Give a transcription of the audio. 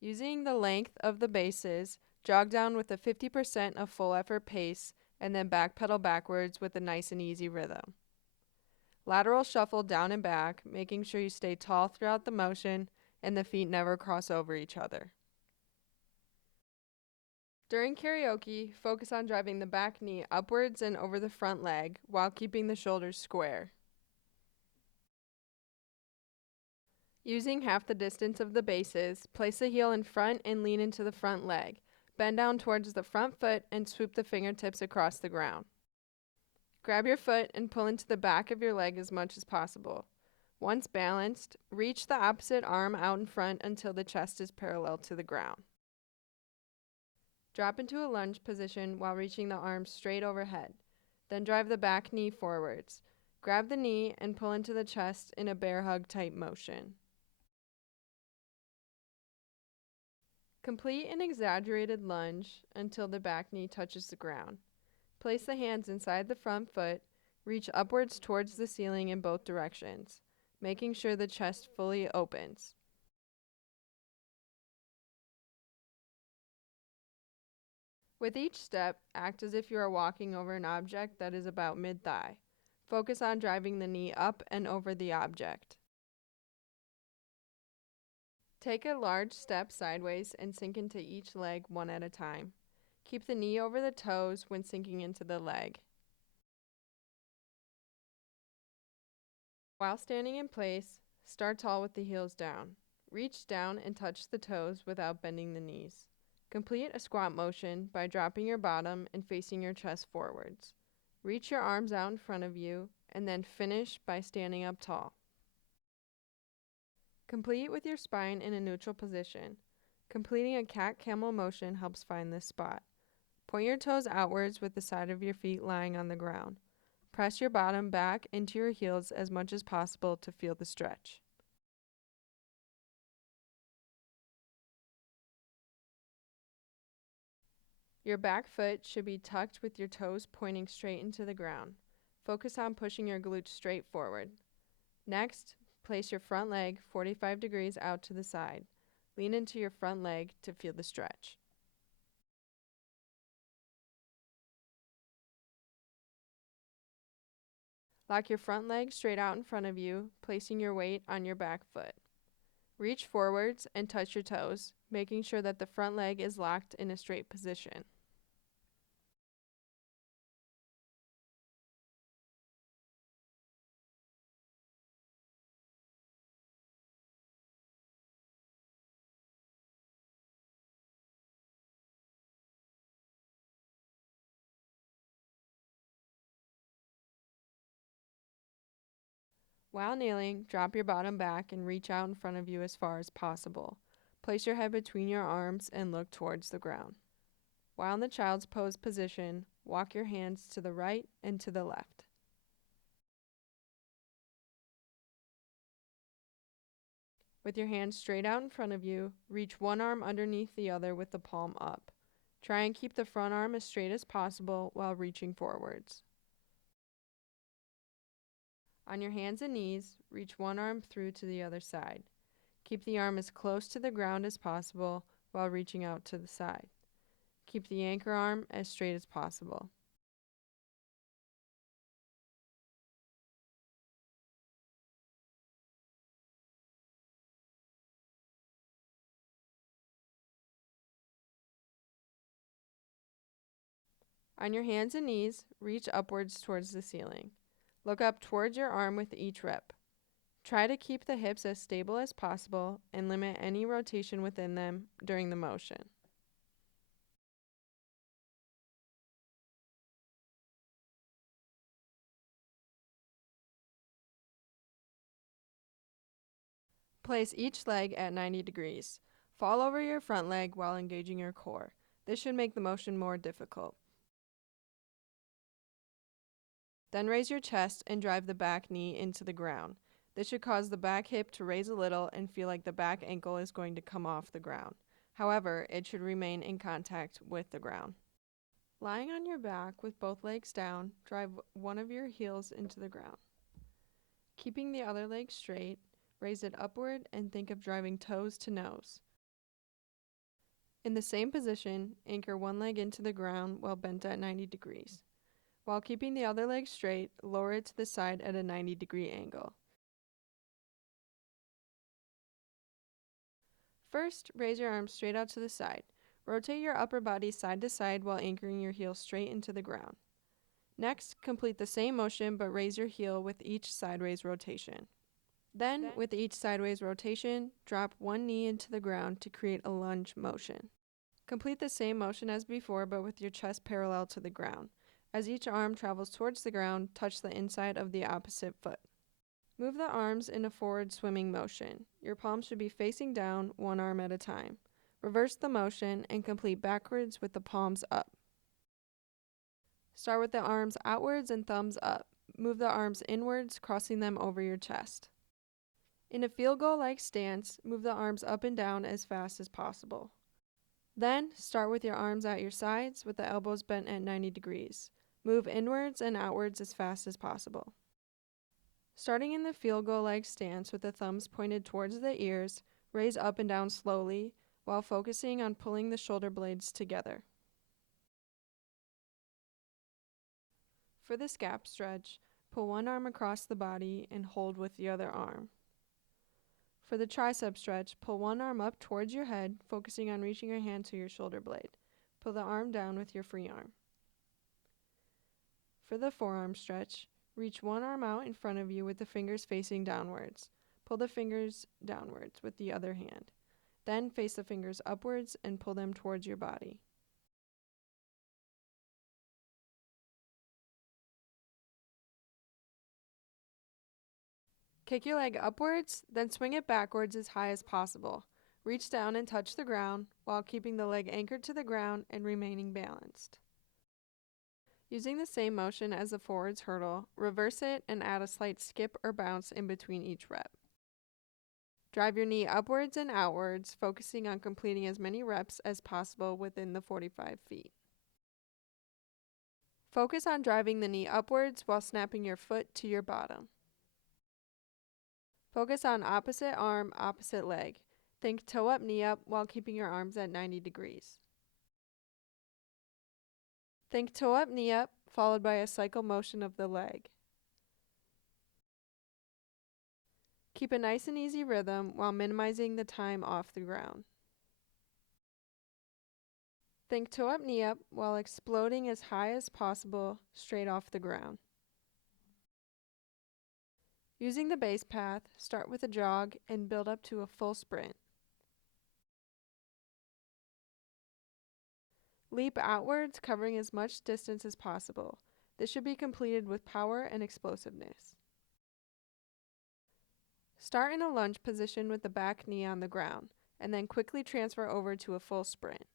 Using the length of the bases, jog down with a 50% of full effort pace and then backpedal backwards with a nice and easy rhythm. Lateral shuffle down and back, making sure you stay tall throughout the motion and the feet never cross over each other. During karaoke, focus on driving the back knee upwards and over the front leg while keeping the shoulders square. Using half the distance of the bases, place the heel in front and lean into the front leg. Bend down towards the front foot and swoop the fingertips across the ground. Grab your foot and pull into the back of your leg as much as possible. Once balanced, reach the opposite arm out in front until the chest is parallel to the ground. Drop into a lunge position while reaching the arms straight overhead. Then drive the back knee forwards. Grab the knee and pull into the chest in a bear hug type motion. Complete an exaggerated lunge until the back knee touches the ground. Place the hands inside the front foot, reach upwards towards the ceiling in both directions, making sure the chest fully opens. With each step, act as if you are walking over an object that is about mid-thigh. Focus on driving the knee up and over the object. Take a large step sideways and sink into each leg one at a time. Keep the knee over the toes when sinking into the leg. While standing in place, start tall with the heels down. Reach down and touch the toes without bending the knees. Complete a squat motion by dropping your bottom and facing your chest forwards. Reach your arms out in front of you and then finish by standing up tall. Complete with your spine in a neutral position. Completing a cat-camel motion helps find this spot. Point your toes outwards with the side of your feet lying on the ground. Press your bottom back into your heels as much as possible to feel the stretch. Your back foot should be tucked with your toes pointing straight into the ground. Focus on pushing your glutes straight forward. Next, place your front leg 45 degrees out to the side. Lean into your front leg to feel the stretch. Lock your front leg straight out in front of you, placing your weight on your back foot. Reach forwards and touch your toes, making sure that the front leg is locked in a straight position. While kneeling, drop your bottom back and reach out in front of you as far as possible. Place your head between your arms and look towards the ground. While in the child's pose position, walk your hands to the right and to the left. With your hands straight out in front of you, reach one arm underneath the other with the palm up. Try and keep the front arm as straight as possible while reaching forwards. On your hands and knees, reach one arm through to the other side. Keep the arm as close to the ground as possible while reaching out to the side. Keep the anchor arm as straight as possible. On your hands and knees, reach upwards towards the ceiling. Look up towards your arm with each rep. Try to keep the hips as stable as possible and limit any rotation within them during the motion. Place each leg at 90 degrees. Fall over your front leg while engaging your core. This should make the motion more difficult. Then raise your chest and drive the back knee into the ground. This should cause the back hip to raise a little and feel like the back ankle is going to come off the ground. However, it should remain in contact with the ground. Lying on your back with both legs down, drive one of your heels into the ground. Keeping the other leg straight, raise it upward and think of driving toes to nose. In the same position, anchor one leg into the ground while bent at 90 degrees. While keeping the other leg straight, lower it to the side at a 90-degree angle. First, raise your arms straight out to the side. Rotate your upper body side to side while anchoring your heel straight into the ground. Next, complete the same motion but raise your heel with each sideways rotation. Then, with each sideways rotation, drop one knee into the ground to create a lunge motion. Complete the same motion as before but with your chest parallel to the ground. As each arm travels towards the ground, touch the inside of the opposite foot. Move the arms in a forward swimming motion. Your palms should be facing down, one arm at a time. Reverse the motion and complete backwards with the palms up. Start with the arms outwards and thumbs up. Move the arms inwards, crossing them over your chest. In a field goal-like stance, move the arms up and down as fast as possible. Then, start with your arms at your sides with the elbows bent at 90 degrees. Move inwards and outwards as fast as possible. Starting in the field goal-like stance with the thumbs pointed towards the ears, raise up and down slowly while focusing on pulling the shoulder blades together. For the scap stretch, pull one arm across the body and hold with the other arm. For the tricep stretch, pull one arm up towards your head, focusing on reaching your hand to your shoulder blade. Pull the arm down with your free arm. For the forearm stretch, reach one arm out in front of you with the fingers facing downwards. Pull the fingers downwards with the other hand. Then face the fingers upwards and pull them towards your body. Kick your leg upwards, then swing it backwards as high as possible. Reach down and touch the ground while keeping the leg anchored to the ground and remaining balanced. Using the same motion as the forwards hurdle, reverse it and add a slight skip or bounce in between each rep. Drive your knee upwards and outwards, focusing on completing as many reps as possible within the 45 feet. Focus on driving the knee upwards while snapping your foot to your bottom. Focus on opposite arm, opposite leg. Think toe up, knee up while keeping your arms at 90 degrees. Think toe up, knee up, followed by a cycle motion of the leg. Keep a nice and easy rhythm while minimizing the time off the ground. Think toe up, knee up while exploding as high as possible straight off the ground. Using the base path, start with a jog and build up to a full sprint. Leap outwards, covering as much distance as possible. This should be completed with power and explosiveness. Start in a lunge position with the back knee on the ground, and then quickly transfer over to a full sprint.